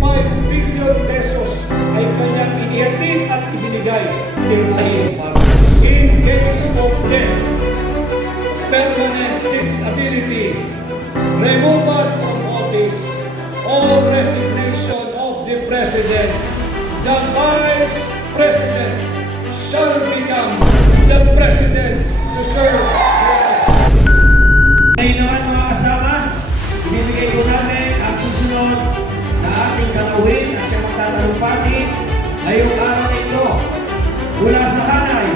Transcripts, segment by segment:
billion pesos ay kanyang inihatid at ibinigay kay Pangulong Marcos. In case of death, permanent disability, removal from office, or resignation of the President, the Vice President shall become the President to serve. Ngayon naman mga kasama, ibibigay po natin ang susunod na ating panauhin at siya magtatalumpati ngayong araw na ito mula sa hanay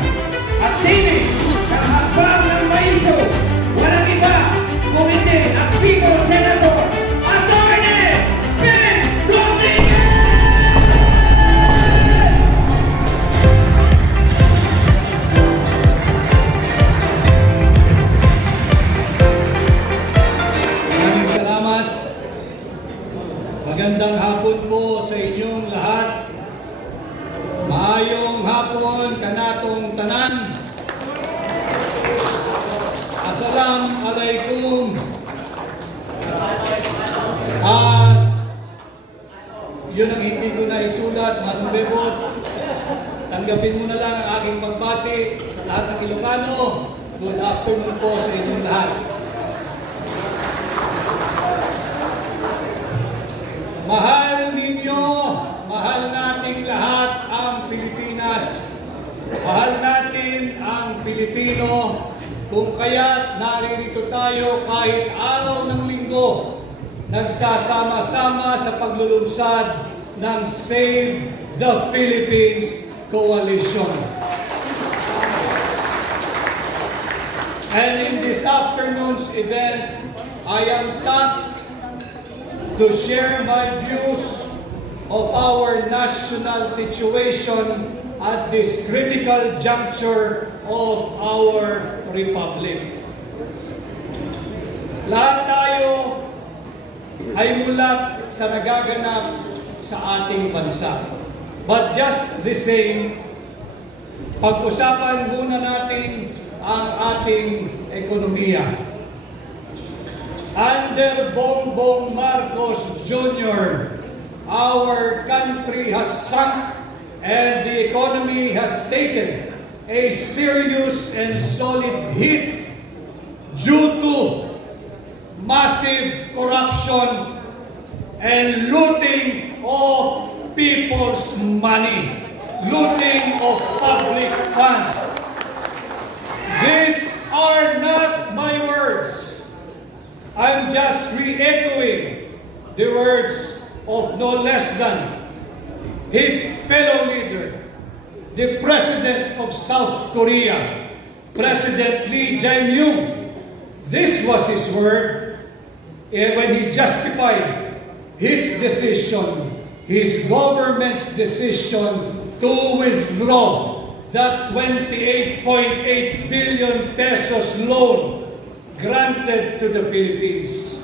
at tinig ng hakbang ng maiso. Walang iba kung hindi ang People's Senator Atty. Ben Rodriguez! Maraming salamat. Magandang hapon po sa inyong lahat. Maayong hapon kanatong tanan. Assalamualaikum. At yun ang hindi ko na isulat, mga bebot. Tanggapin mo na lang ang aking pagbati sa lahat ng Ilocano. Good afternoon po sa inyong lahat. Mahal ninyo, mahal nating lahat ang Pilipinas. Mahal natin ang Pilipino. Kung kaya't naririto tayo kahit araw ng linggo, nagsasama-sama sa paglulunsad ng Save the Philippines Coalition. And in this afternoon's event, I am tasked to share my views of our national situation at this critical juncture of our republic. Lahat tayo ay mulat sa nagaganap sa ating bansa. But just the same, pag-usapan muna natin ang ating ekonomiya. Under Bongbong Marcos Jr., our country has sunk and the economy has taken a serious and solid hit due to massive corruption and looting of people's money, looting of public funds. These are not my words. I'm just re-echoing the words of no less than his fellow leader, the President of South Korea, President Lee Jae-myung. This was his word when he justified his decision, his government's decision to withdraw that 28.8 billion pesos loan granted to the Philippines.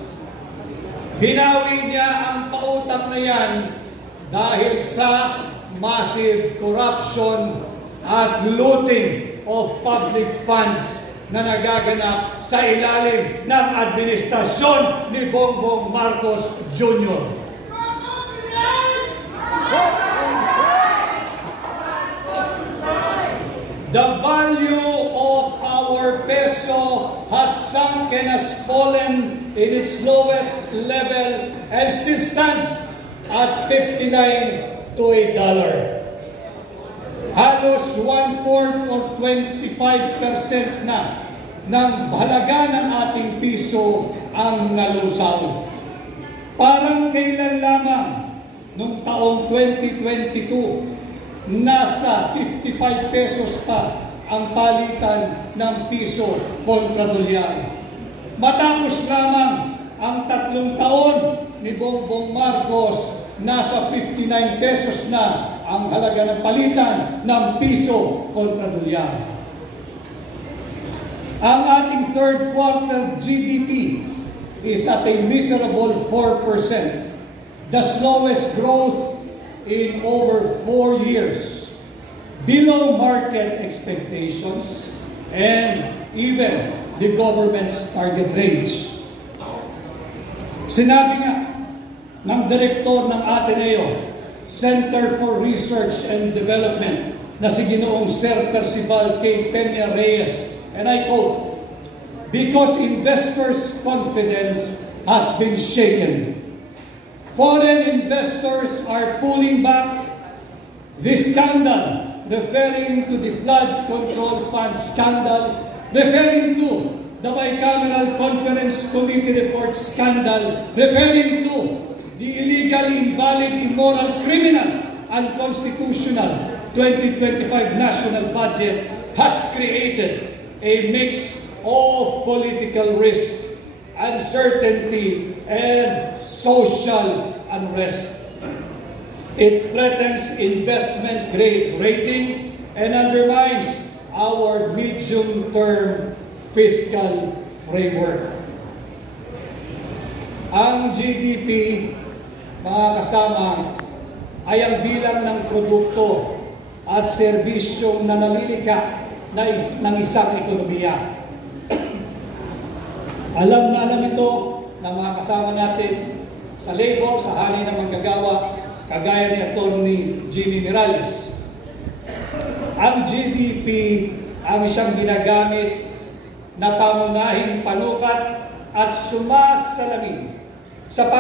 Binawi niya ang pautang na yan dahil sa massive corruption at looting of public funds na nagaganap sa ilalim ng administrasyon ni Bongbong Marcos Jr. The value of our peso has sunk and has fallen in its lowest level and still stands at 59 to $1. Halos 1/4 or 25% na ng halaga ng ating piso ang nalusaw. Parang kailan lamang noong taong 2022, nasa 55 pesos pa ang palitan ng piso kontra dolyar. Matapos lamang ang 3 taon ni Bongbong Marcos, nasa 59 pesos na ang halaga ng palitan ng piso kontra dolyar. Ang ating third quarter GDP is at a miserable 4%, the slowest growth in over 4 years, below market expectations and even the government's target range. Sinabi nga ng direktor ng Ateneo Center for Research and Development na si Ginoong Sir Percival K. Peña Reyes, and I quote, "Because investors' confidence has been shaken. Foreign investors are pulling back. This scandal," referring to the flood control fund scandal, referring to the Bicameral Conference Committee report scandal, referring to the illegal, invalid, immoral, criminal, unconstitutional 2025 national budget, has created a mix of political risk, uncertainty, and social unrest. It threatens investment grade rating and undermines our medium-term fiscal framework. Ang GDP, mga kasama, ay ang bilang ng produkto at serbisyong nanalilikha ng isang ekonomiya. Alam na alam ito ng mga kasama natin sa labor, sa hari ng manggagawa, kagaya ni Atty. Jimmy Miralles. Ang GDP ang siyang ginagamit na pangunahing panukat at sumasalamin sa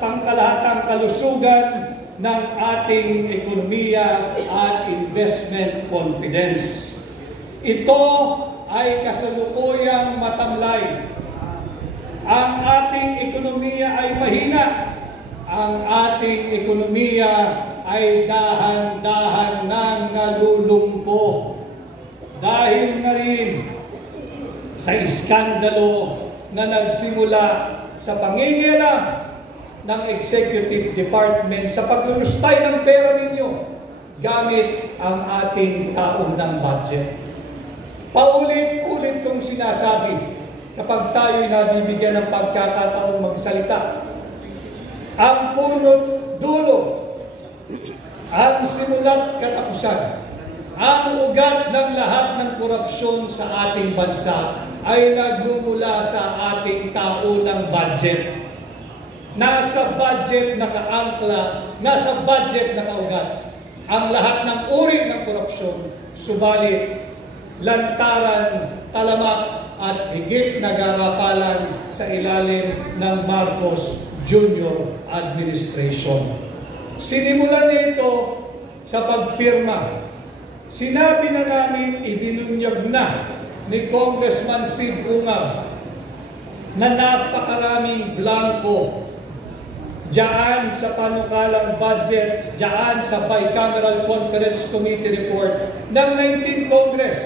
pangkalahatang kalusugan ng ating ekonomiya at investment confidence. Ito ay kasalukuyang matamlay. Ang ating ekonomiya ay mahina. Ang ating ekonomiya ay dahan-dahan nang nalulumpo. Dahil na rin sa iskandalo na nagsimula sa pangingialam ng Executive Department sa paglulustay ng pera ninyo gamit ang ating taunang budget. Paulit-ulit kong sinasabi kapag tayo'y nabibigyan ng pagkakataong magsalita. Ang punot dulo, ang simulat katapusan, ang ugat ng lahat ng korupsyon sa ating bansa ay nagmumula sa ating taunang budget. Nasa budget nakaangkla, nasa budget nakaugat ang lahat ng uri ng korupsyon, subalit lantaran, talamak at higit na garapalan sa ilalim ng Marcos Jr. Administration. Sinimulan nito sa pagpirma. Sinabi na namin, ibinunyag na ni Congressman Sid Ungab na napakaraming blanco diyan sa panukalang budget, diyan sa Bicameral Conference Committee report ng 19th Congress.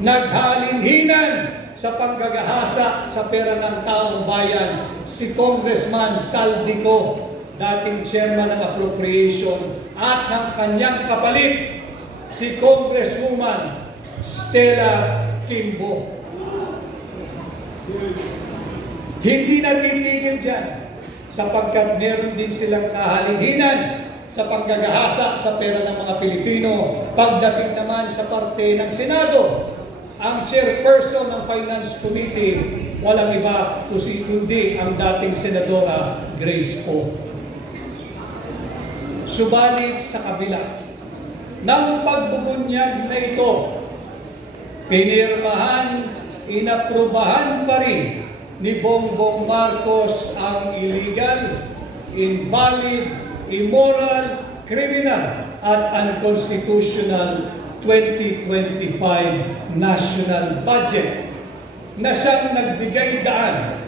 Naghalinhinan sa panggagahasa sa pera ng taong bayan si Congressman Saldico, dating chairman ng Appropriation, at ng kanyang kapalit, si Congresswoman Stella Kimbo. Hindi natitigil dyan sapagkat meron din silang kahalinhinan sa panggagahasa sa pera ng mga Pilipino. Pagdating naman sa parte ng Senado, ang chairperson ng Finance Committee, walang iba kundi ang dating Senadora Grace Poe. Subalit sa kabila ng pagbubunyag na ito, pinirmahan, inaprubahan pa rin ni Bongbong Marcos ang illegal, invalid, immoral, criminal, at unconstitutional 2025 national budget na siyang nagbigay daan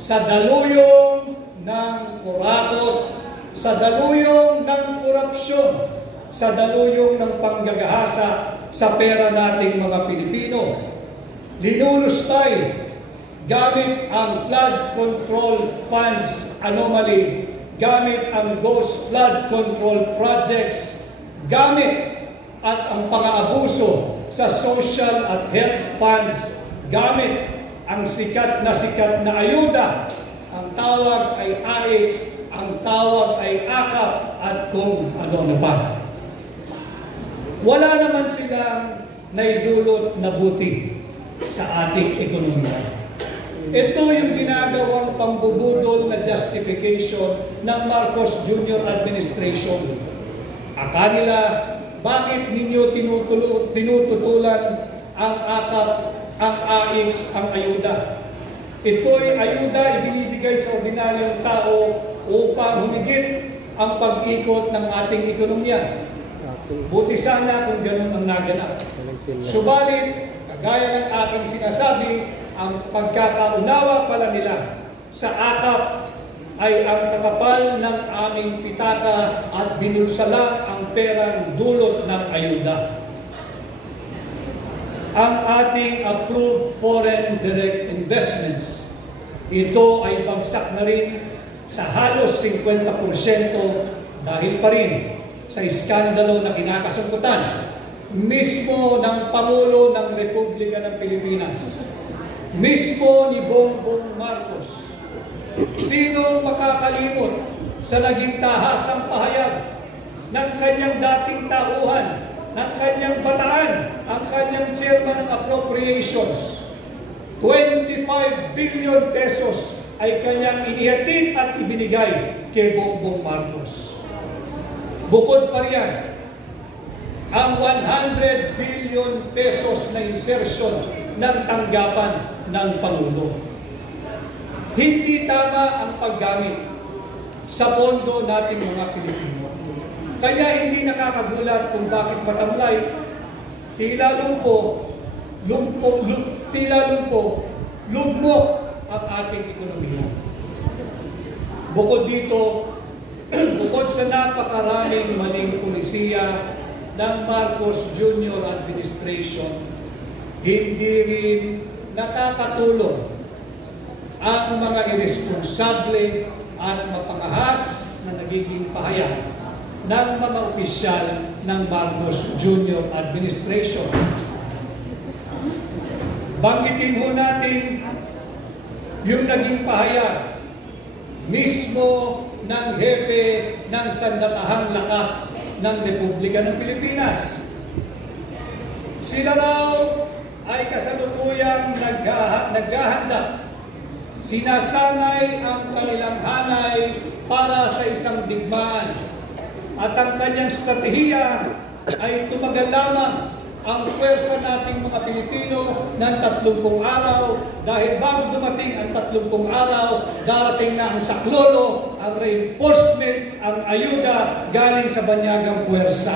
sa daluyong ng kurakot, sa daluyong ng korupsyon, sa daluyong ng panggagahasa sa pera nating mga Pilipino. Linulustay gamit ang flood control funds anomaly, gamit ang ghost flood control projects, gamit at ang pang-aabuso sa social at health funds, gamit ang sikat na ayuda. Ang tawag ay AIX, ang tawag ay AKAP, at kung ano pa. Wala naman silang naidulot na buti sa ating ekonomiya. Ito yung ginagawang pambubudol na justification ng Marcos Jr. administration. Nila, bakit ninyo tinututulan ang AKAP, ang AIX, ang ayuda? Ito'y ayuda ibinibigay sa ordinaryong tao upang humigit ang pag-ikot ng ating ekonomiya. Buti sana kung ganun ang naganap. Subalit, kagaya ng aking sinasabi, ang pagkakaunawa pala nila sa AKAP ay ang kakapal ng aming pitaka at binulsala ang perang dulot ng ayuda. Ang ating approved foreign direct investments, ito ay bagsak na rin sa halos 50% dahil pa rin sa iskandalo na kinakasungkutan mismo ng Pangulo ng Republika ng Pilipinas, mismo ni Bongbong Marcos. Sino makakalimot sa naging tahasang pahayag ng kanyang dating tauhan, ng kanyang bataan, ang kanyang chairman ng appropriations? 25 billion pesos ay kanyang inihatid at ibinigay kay Bongbong Marcos. Bukod pa riyan, ang 100 billion pesos na insertion ng tanggapan ng Pangulo. Hindi tama ang paggamit sa pondo natin mga Pilipino. Kaya hindi nakakagulat kung bakit matamlay, tila lugmok ang ating ekonomiya. Bukod dito, bukod sa napakaraming maling pulisiya ng Marcos Jr. administration, hindi rin nakakatulong ang mga irresponsable at mapangahas na nagiging pahayag ng mga opisyal ng Marcos Jr. administration. Banggitin ho natin yung naging pahayag mismo ng hepe ng sandatahang lakas ng Republika ng Pilipinas. Sila raw ay kasalukuyang naghahanda, sinasanay ang kanilang hanay para sa isang digmaan, at ang kanyang strategiya ay tumagal lamang ang pwersa nating mga Pilipino ng 30 araw, dahil bago dumating ang 30 araw, darating na ang saklolo, ang reinforcement, ang ayuda galing sa banyagang pwersa.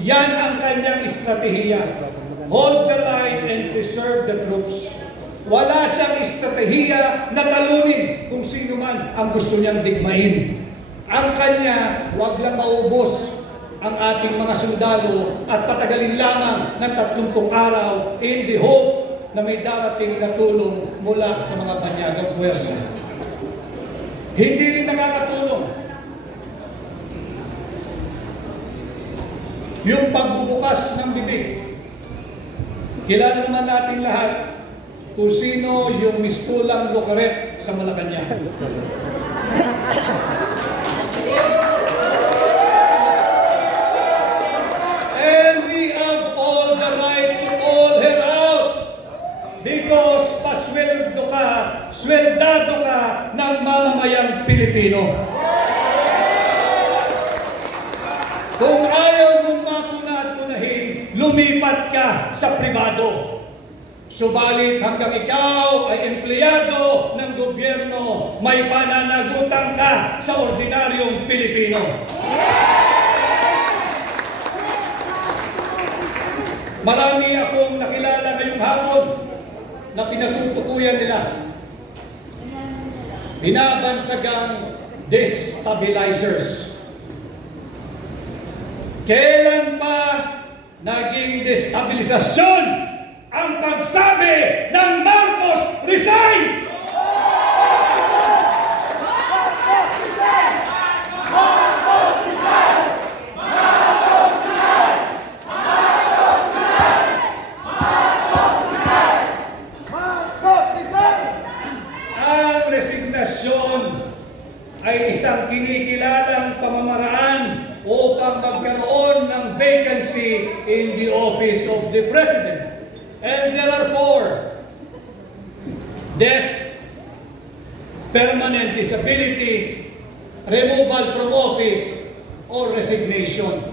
Yan ang kanyang strategiya. Hold the line and preserve the troops. Wala siyang estratehiya na talunin kung sino man ang gusto niyang digmain. Ang kanya, wag lang maubos ang ating mga sundalo at patagalin lamang ng 30 araw in the hope na may darating na tulong mula sa mga banyagang puwersa. Hindi rin nakakatulong yung pagbubukas ng bibig. Kilala naman natin lahat kung sino yung mistulang Locaret sa Malacanang. And we have all the right to call her out because sweldado ka ng mamamayang Pilipino. Kung ayaw mong makuna at kunahin, lumipat ka sa pribado. Subalit hanggang ikaw ay empleyado ng gobyerno, may pananagutan ka sa ordinaryong Pilipino. Marami akong nakilala ngayong hapon na pinatutukuyan nila. Binabansagang destabilizers. Kailan pa naging destabilisasyon ang pagsabi ng Marcos resign? Marcos resign! Marcos resign! Marcos resign! Marcos resign! Marcos resign! Marcos resign! Ang resignasyon ay isang kinikilalang pamamaraan upang magkaroon ng vacancy in the office of the President. And therefore, death permanent disability, removal from office, or resignation.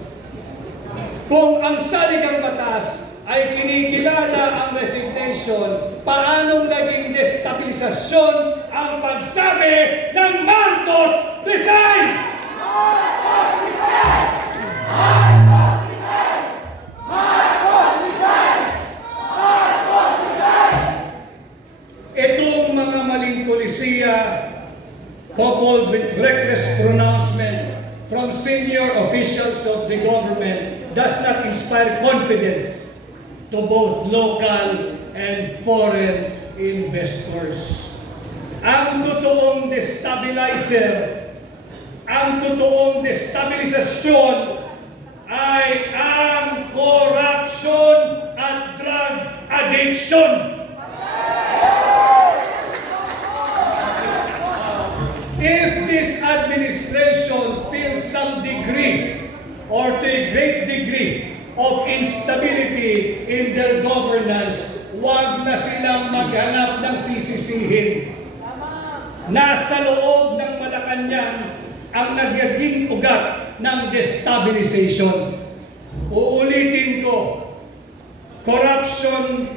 Kung ang saligang batas ay kinikilala ang resignation, paanong naging destabilisasyon ang pagsabi ng Marcos resign? Marcos resign! Marcos resign! Marcos resign! Marcos resign! Itong mga maling polisiya, coupled with reckless pronouncement from senior officials of the government, does not inspire confidence to both local and foreign investors. Ang totoong destabilizer, ang totoong destabilisasyon ay ang corruption at drug addiction. If this administration feels some degree or to a great degree of instability in their governance, huwag na silang maghanap ng sisisihin. Nasa loob ng Malacanang ang nagiging ugat ng destabilization. Uulitin ko, corruption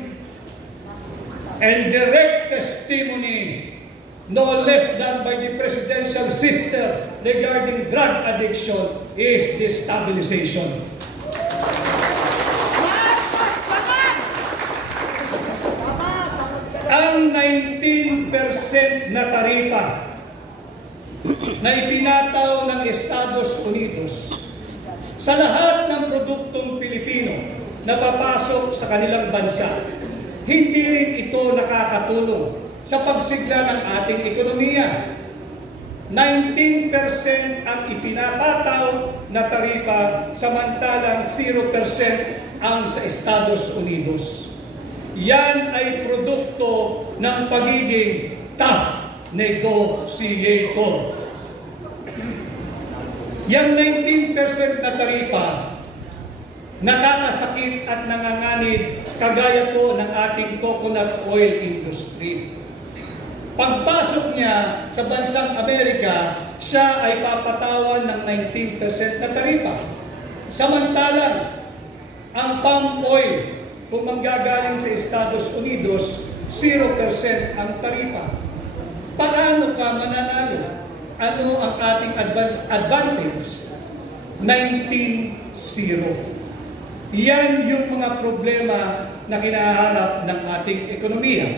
and direct testimony, no less than by the presidential sister regarding drug addiction, is destabilization. Ang 19% na taripa na ipinataw ng Estados Unidos sa lahat ng produktong Pilipino na papasok sa kanilang bansa, hindi rin ito nakakatulong sa pagsigla ng ating ekonomiya. 19% ang ipinapataw na taripa, samantalang 0% ang sa Estados Unidos. Yan ay produkto ng pagiging tough negotiator. Yang 19% na taripa, nakakasakit at nanganganib kagaya po ng ating coconut oil industry. Pagpasok niya sa bansang Amerika, siya ay papatawan ng 19% na taripa. Samantalang, ang palm oil, kung manggagaling sa Estados Unidos, 0% ang taripa. Paano ka mananalo? Ano ang ating advantage? 19-0. Yan yung mga problema na kinaharap ng ating ekonomiya.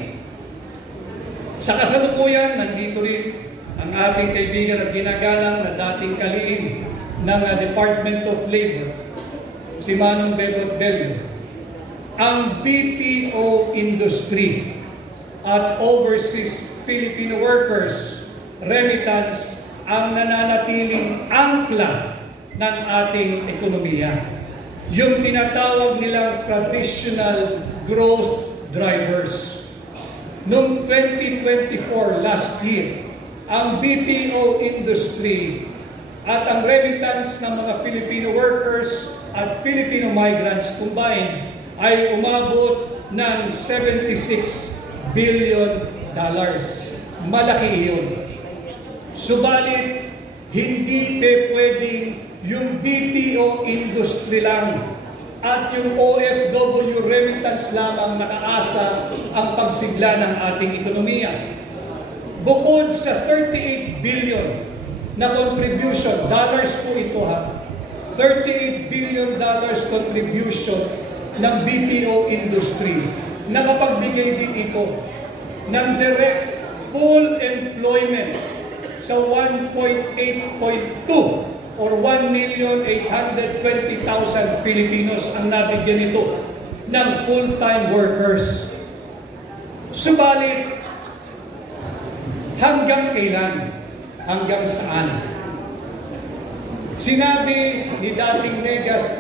Sa kasalukuyan, nandito rin ang ating kaibigan at ginagalang na dating kaliin ng Department of Labor, si Manong Bebot Bello. Ang BPO industry at overseas Filipino workers remittance ang nananatiling angkla ng ating ekonomiya. Yung tinatawag nilang traditional growth drivers. Noong 2024, last year, ang BPO industry at ang remittance ng mga Filipino workers at Filipino migrants combined ay umabot ng $76 billion. Malaki iyon. Subalit, hindi pwedeng yung BPO industry lang at yung OFW remittance lamang nakaasa ang pagsigla ng ating ekonomiya. Bukod sa 38 billion na contribution, dollars po ito ha, $38 billion contribution ng BPO industry, nakapagbigay din ito ng direct full employment sa 1.8.2 or 1,820,000 Filipinos ang nabigyan ito ng full-time workers. Subalit, hanggang kailan? Hanggang saan? Sinabi ni dating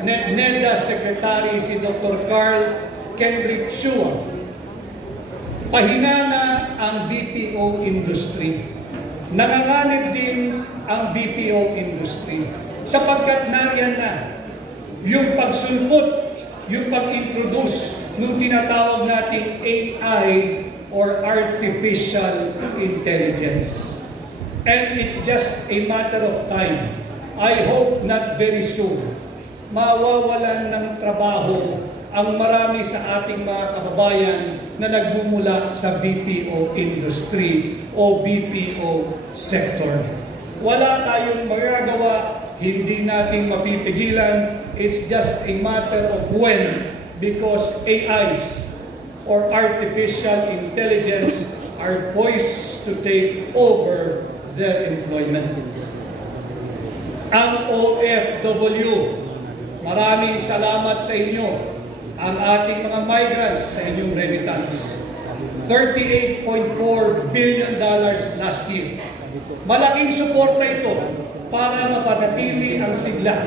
NEDA Secretary si Dr. Carl Kendrick Chua, pahina na ang BPO industry. Nanganganib din ang BPO industry sapagkat nariyan na yung pagsulpot, yung pag-introduce nung tinatawag nating AI or Artificial Intelligence. And it's just a matter of time. I hope not very soon. Mawawalan ng trabaho ang marami sa ating mga kababayan na nagmumula sa BPO industry o BPO sector. Wala tayong magagawa, hindi natin mapipigilan. It's just a matter of when, because AIs or artificial intelligence are poised to take over their employment. Ang OFW, maraming salamat sa inyo. Ang ating mga migrants sa inyong remittance. $38.4 billion last year. Malaking suporta ito para mapanatili ang sigla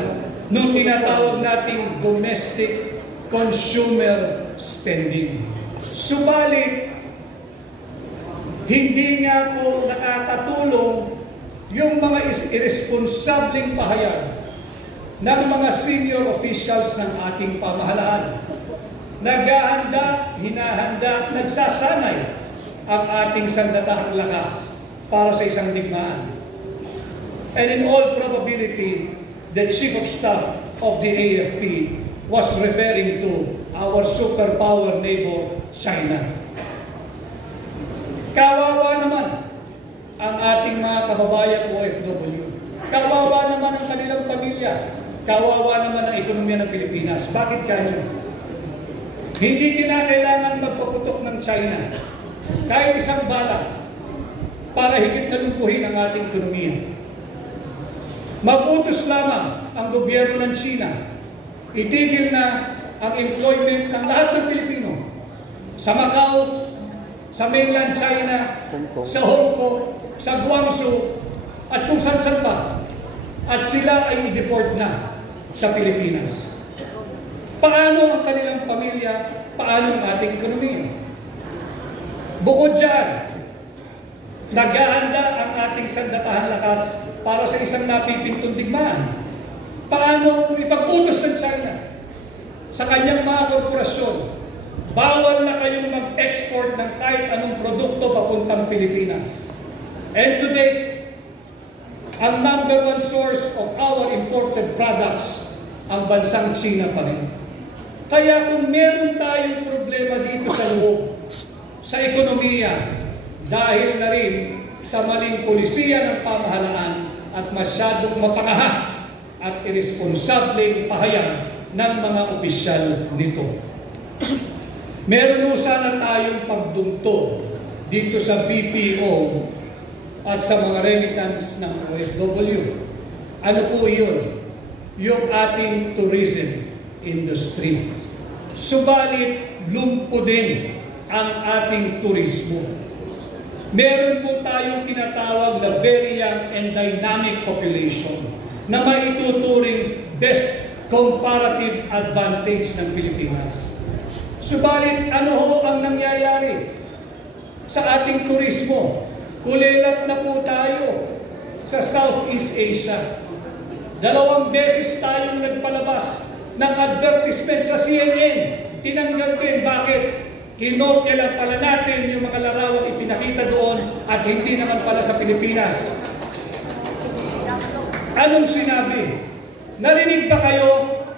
nung tinatawag nating domestic consumer spending. Subalit, hindi nga po nakakatulong yung mga irresponsableng pahayag ng mga senior officials ng ating pamahalaan. Naghahanda, hinahanda, nagsasanay ang ating sandatahang lakas para sa isang digmaan. And in all probability, the Chief of Staff of the AFP was referring to our superpower neighbor, China. Kawawa naman ang ating mga kababayan OFW. Kawawa naman ang kanilang pamilya. Kawawa naman ang ekonomiya ng Pilipinas. Bakit kanyo? Hindi kinakailangan magpaputok ng China kahit isang bala para higit na lumpuhin ang ating ekonomiya. Mabutos lamang ang gobyerno ng China. Itigil na ang employment ng lahat ng Pilipino sa Macau, sa mainland China, sa Hong Kong, sa Guangzhou, at kung saan-saan pa. At sila ay i-deport na sa Pilipinas. Paano ang kanilang pamilya? Paano ang ating ekonomiya? Bukod dyan, naghahanda ang ating sandatahang lakas para sa isang napipintong digmaan. Paano kung ipag-utos ng China sa kanyang mga korporasyon, bawal na kayong mag-export ng kahit anong produkto papuntang Pilipinas. And today, ang number one source of our imported products, ang bansang China pa rin. Kaya kung meron tayong problema dito sa loob, sa ekonomiya, dahil na rin sa maling polisiya ng pamahalaan at masyadong mapangahas at irresponsableng pahayag ng mga opisyal nito. Meron po sana tayong pagdungtong dito sa BPO at sa mga remittance ng OFW. Ano po iyon? Yung ating tourism industry. Subalit, lumpo din ang ating turismo. Meron po tayong tinatawag na very young and dynamic population na maituturing best comparative advantage ng Pilipinas. Subalit, ano ho ang nangyayari sa ating turismo? Kulilat na po tayo sa Southeast Asia. 2 beses tayong nagpalabas ng advertisement sa CNN. Tinanggal din. Bakit? Kinopya lang pala natin yung mga larawang ipinakita doon at hindi naman pala sa Pilipinas. Anong sinabi? Narinig ba kayo,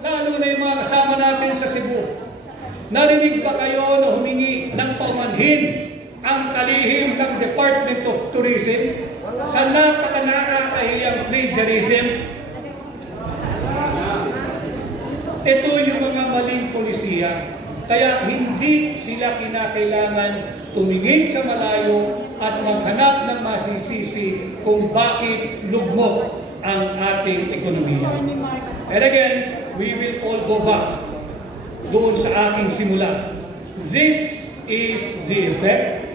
lalo na yung mga kasama natin sa Cebu, narinig ba kayo na humingi ng paumanhin ang kalihim ng Department of Tourism sa napaka-nakakahiyang plagiarism? Ito yung mga maling polisiya. Kaya hindi sila kinakailangan tumingin sa malayo at maghanap ng masisisi kung bakit lugmok ang ating ekonomiya. And again, we will all go back doon sa aking simula. This is the effect,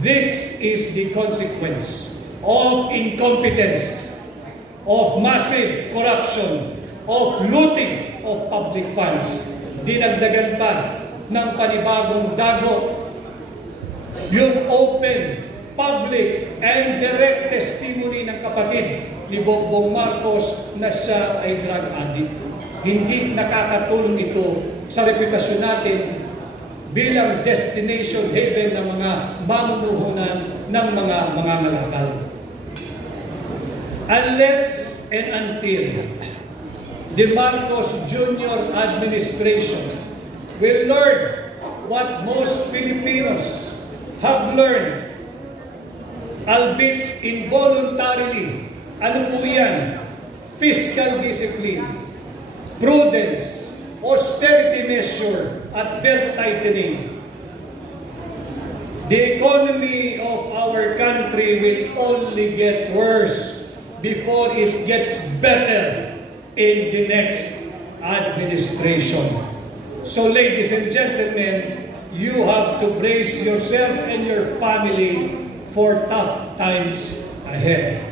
this is the consequence of incompetence, of massive corruption, of looting of public funds. Dinagdagan pa ng panibagong dago yung open, public, and direct testimony ng kapatid ni Bongbong Marcos na siya ay drug addict. Hindi nakakatulong ito sa reputasyon natin bilang destination haven ng mga mamumuhunan ng mga mangangalakal. unless and until the Marcos Jr. administration will learn what most Filipinos have learned, albeit involuntarily. Ano po yan? Fiscal discipline, prudence, austerity measure, at belt-tightening. The economy of our country will only get worse before it gets better in the next administration. So, ladies and gentlemen, you have to brace yourself and your family for tough times ahead.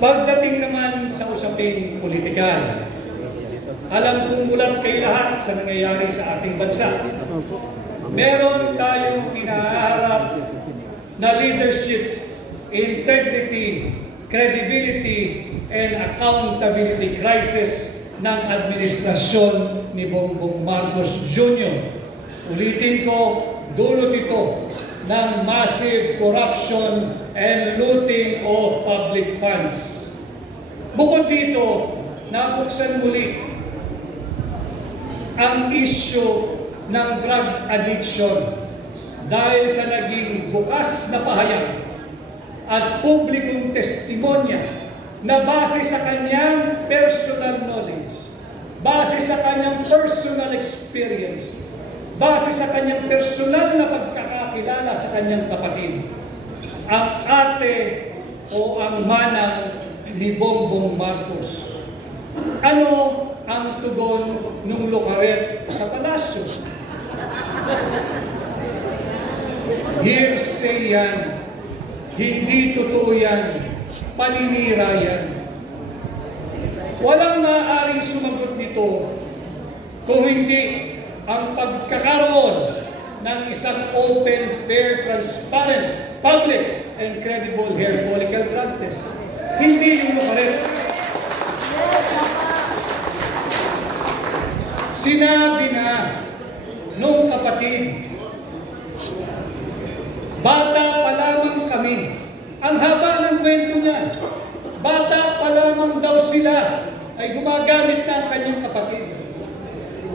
Pagdating naman sa usaping politikal, alam kong mulat kay lahat sa nangyayari sa ating bansa. Meron tayong inaharap na leadership, integrity, credibility, and accountability crisis ng administrasyon ni Bongbong Marcos Jr. Ulitin ko, dulot ito ng massive corruption and looting of public funds. Bukod dito, nabuksan muli ang issue ng drug addiction dahil sa naging bukas na pahayag at publikong testimonya na base sa kanyang personal knowledge, base sa kanyang personal experience, base sa kanyang personal na pagkakakilala sa kanyang kapatid, ang ate o ang manang ni Bongbong Marcos. Ano ang tugon ng lokaret sa palasyo? Hearsay yan. Hindi totoo yan. Paninira yan. Walang maaaring sumagot nito kung hindi ang pagkakaroon ng isang open, fair, transparent, public, and credible hair follicle drug test. Hindi yung lokaret. Sinabi na nung kapatid, bata pa lamang kami. Ang haba ng kwento niya. Bata pa lamang daw sila ay gumagamit na ang kanyang kapatid.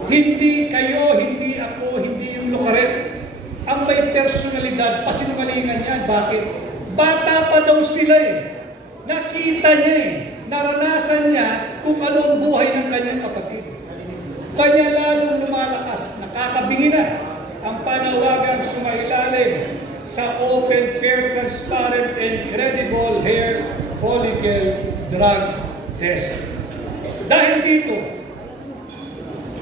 Hindi kayo, hindi ako, hindi yung lokaret. Ang may personalidad, pasinungalingan yan. Bakit? Bata pa daw sila eh. Nakita niya eh. Naranasan niya kung ano ang buhay ng kanyang kapatid. Kanya lalong lumalakas, nakakabingi na ang panawagang sumailalim sa open, fair, transparent, and credible hair follicle drug test. Dahil dito,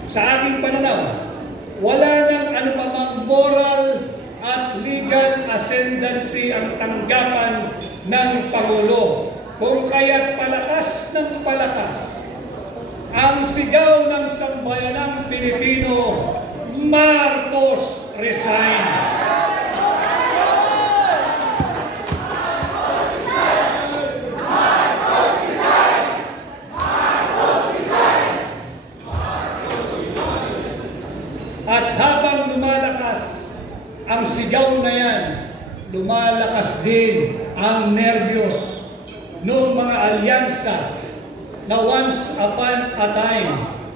sa aking pananaw, wala nang anumang moral at legal ascendancy ang tanggapan ng Pangulo. Kung kaya't palakas ng palakas ang sigaw ng sambayanang Pilipino, Marcos resign! At habang lumalakas ang sigaw na yan, lumalakas din ang nerbiyos ng mga alyansa na once upon a time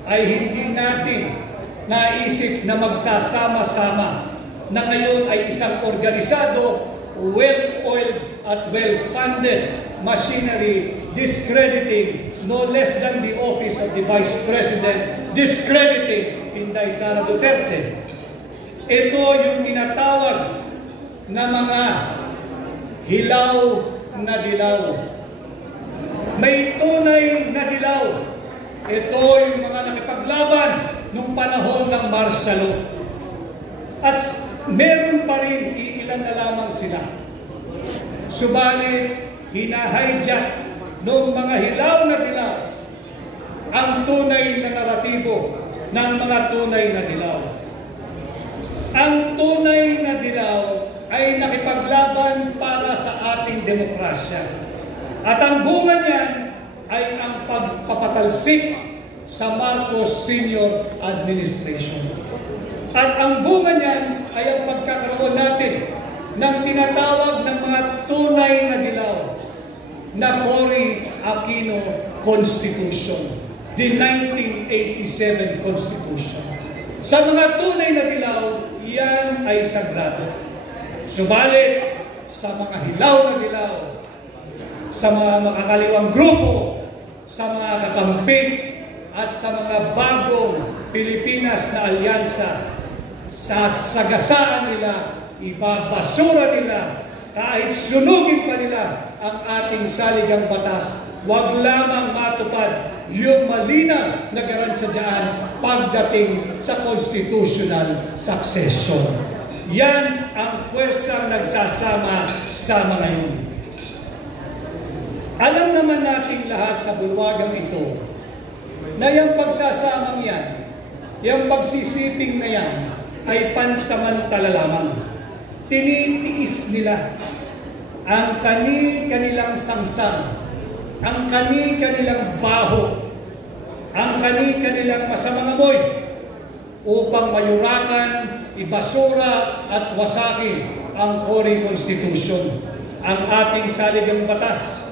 ay hindi natin naisip na magsasama-sama, na ngayon ay isang organisado, well-oiled at well-funded machinery, discrediting no less than the office of the Vice President, discrediting Inday Sara Duterte. Ito yung tinatawag na mga hilaw na dilaw. May tunay na dilaw. Ito yung mga nakipaglaban nung panahon ng martial law. At meron pa rin, iilan na lamang sila. Subalit, hina-hijack ng mga hilaw na dilaw ang tunay na naratibo ng mga tunay na dilaw. Ang tunay na dilaw ay nakipaglaban para sa ating demokrasya. At ang bunga niyan ay ang pagpapatalsik sa Marcos Sr. Administration. At ang bunga niyan ay ang pagkakaroon natin ng tinatawag ng mga tunay na dilaw. na Cory Aquino Constitution, the 1987 Constitution. Sa mga tunay na dilaw, yan ay sagrado. Subalit, sa mga hilaw na dilaw, sa mga makakaliwang grupo, sa mga kakamping, at sa mga bagong Pilipinas na alyansa, sasagasaan nila, ibabasura nila, kahit sunugin pa nila ang ating saligang batas, wag lamang matupad yung malinaw na garansya dyan pagdating sa constitutional succession. Yan ang puwersang nagsasama-sama ngayon. Alam naman natin lahat sa bulwagang ito na yung pagsasamang yan, yung pagsisiping na yan, ay pansamantala lamang. Tinitiis nila ang kanilang sangsang, ang kanilang baho, ang kanilang masamang amoy upang mayurakan, ibasura at wasakin ang Cory Constitution, ang ating saligang batas.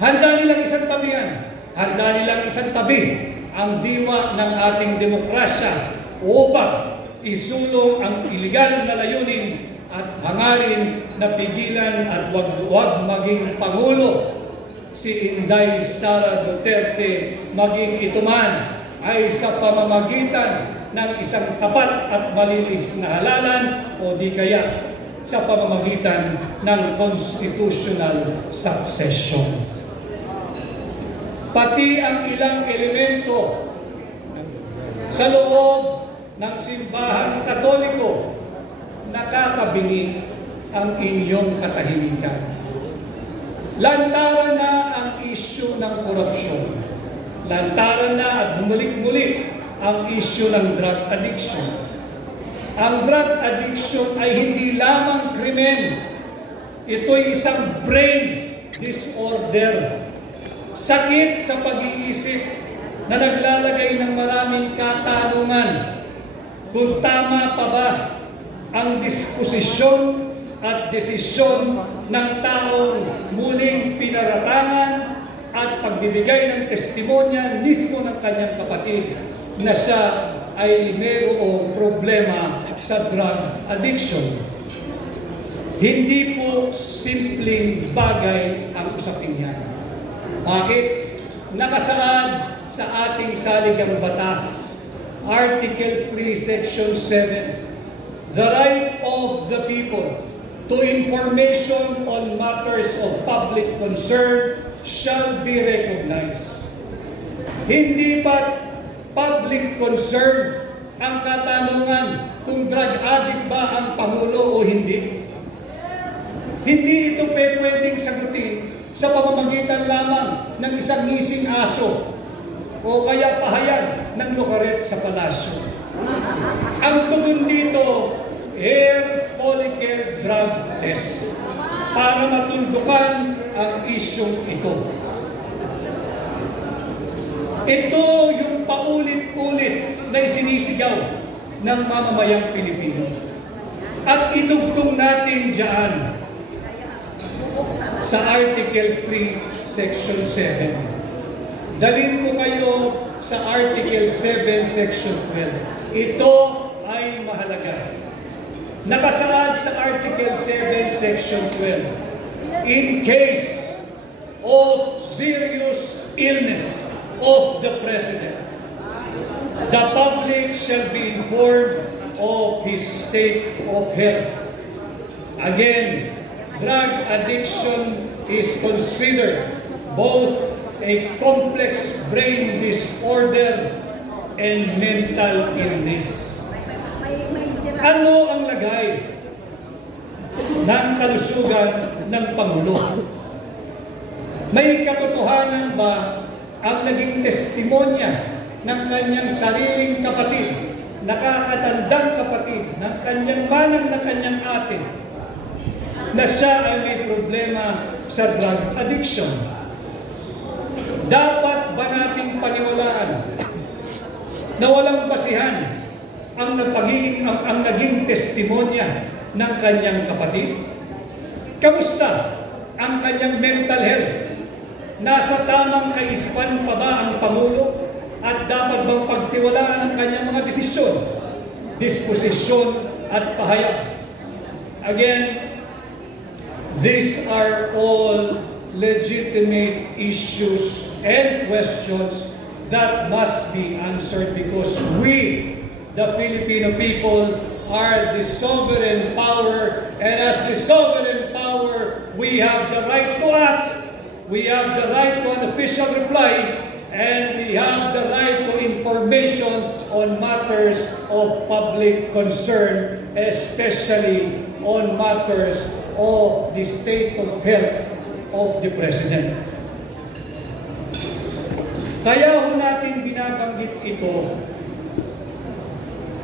Handa nilang isang tabi yan. Handa nilang isang tabi ang diwa ng ating demokrasya upang isulong ang iligal na layunin at hangarin na pigilan at wag maging Pangulo si Inday Sara Duterte, maging ito man ay sa pamamagitan ng isang tapat at malinis na halalan o di kaya sa pamamagitan ng constitutional succession. Pati ang ilang elemento sa loob ng simbahan Katoliko, nakakabingi ang inyong katahimikan. Lantaran na ang isyu ng korupsyon. Lantaran na at bumalik-mulik ang isyu ng drug addiction. Ang drug addiction ay hindi lamang krimen. Ito'y isang brain disorder. Sakit sa pag-iisip na naglalagay ng maraming katanungan kung tama pa ba ang disposisyon at desisyon ng taong muling pinaratangan at pagbibigay ng testimonya mismo ng kanyang kapatid na siya ay mayroong problema sa drug addiction. Hindi po simpleng bagay ang usapin yan. Bakit? Nakasaad sa ating saligang batas, Article 3, Section 7, the right of the people to information on matters of public concern shall be recognized. Hindi ba public concern ang katanungan kung drug addict ba ang Pangulo o hindi? Hindi ito pwedeng sagutin sa pamamagitan lamang ng isang ngising aso o kaya pahayag ng lukaret sa palasyo. Ang tugon dito, hair follicle drug test para matundukan ang isyong ito. Ito yung paulit-ulit na isinisigaw ng mamamayang Pilipino. At idugtong natin dyan sa Article 3, Section 7. Dalhin ko kayo sa Article 7, Section 12. Ito ay mahalaga. Nakasaad sa Article 7, Section 12. In case of serious illness of the President, the public shall be informed of his state of health. Again, drug addiction is considered both a complex brain disorder and mental illness. Ano ang lagay ng kalusugan ng Pangulo? May katotohanan ba ang naging testimonya ng kanyang sariling kapatid, nakakatandang kapatid, ng kanyang manang na kanyang ate, na siya ay may problema sa drug addiction? Dapat ba nating paniwalaan na walang basihan ang naging testimonya ng kanyang kapatid? Kamusta ang kanyang mental health? Nasa tamang kaisipan pa ba ang Pangulo? At dapat bang pagtiwalaan ang kanyang mga desisyon, disposisyon at pahayag? Again, these are all legitimate issues and questions that must be answered because we, the Filipino people, are the sovereign power, and as the sovereign power, we have the right to ask, we have the right to an official reply, and we have the right to information on matters of public concern, especially on matters of the state of health of the President. Kaya ho natin binabanggit ito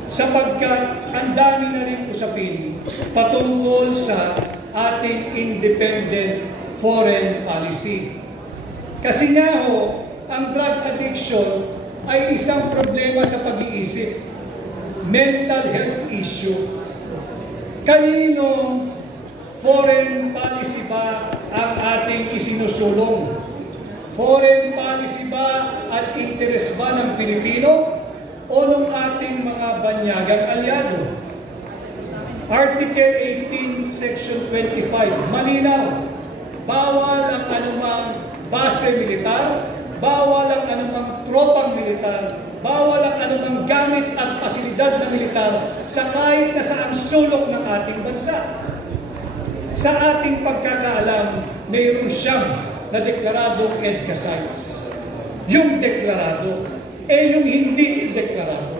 sapagkat ang dami na rin usapin patungkol sa ating independent foreign policy. Kasi nga ho, ang drug addiction ay isang problema sa pag-iisip, mental health issue. Kaninong foreign policy ba ang ating isinusulong? Foreign policy ba at interes ba ng Pilipino o ng ating mga banyagang alyado? Article 18, Section 25, malinaw, bawal ang anumang base militar, bawal ang anumang tropang militar, bawal ang anumang gamit at pasilidad na militar sa kahit na saang sulok ng ating bansa. Sa ating pagkakaalam, mayroon siyang na deklaradong EDCA sites. Yung deklarado, yung hindi deklarado.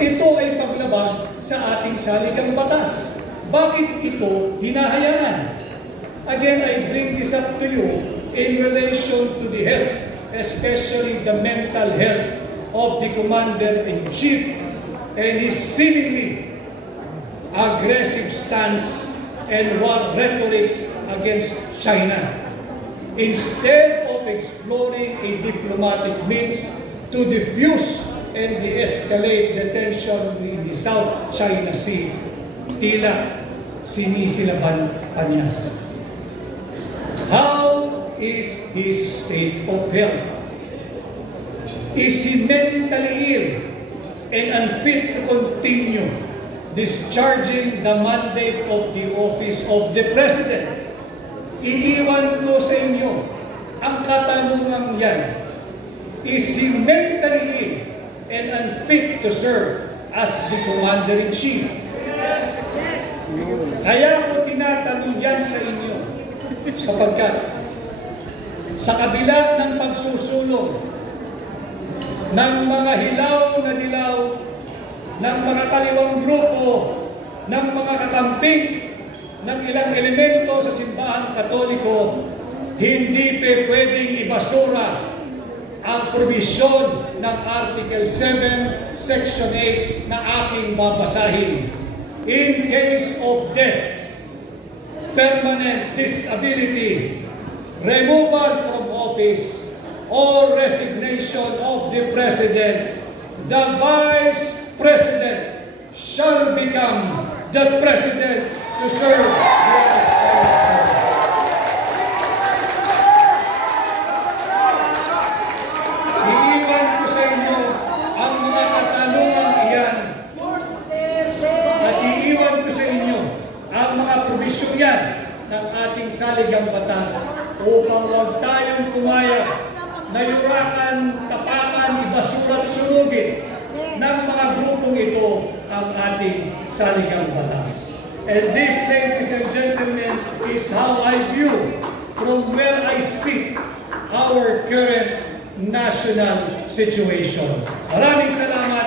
Ito ay paglabag sa ating saligang batas. Bakit ito hinahayaan? Again, I bring this up to you in relation to the health, especially the mental health of the Commander-in-Chief and his seemingly aggressive stance and war rhetorics against China. Instead of exploring a diplomatic means to diffuse and de-escalate the tension in the South China Sea, tila sinisilaban pa niya. How is his state of health? Is he mentally ill and unfit to continue discharging the mandate of the office of the President? Iiwan ko sa inyo ang katanungan yan. Is he mentally ill and unfit to serve as the Commander-in-Chief? Kaya ko tinatanong yan sa inyo sapagkat sa kabila ng pagsusulong ng mga hilaw na dilaw, ng mga kaliwang grupo, ng mga katamping, ng ilang elemento sa simbahan Katoliko, hindi pwedeng ibasura ang probisyon ng Article 7, Section 8 na aking babasahin. In case of death, permanent disability, removal from office, or resignation of the President, the Vice President shall become the President to serve the President. Iiwan ko sa inyo ang mga katanungan iyan at iiwan ko sa inyo ang mga provision yan ng ating saligang batas upang huwag tayong pumayag na yurakan, tapakan, ibasura at sunugin ng mga grupong ito ang ating saligang batas. And this, ladies and gentlemen, is how I view from where I sit our current national situation. Maraming salamat.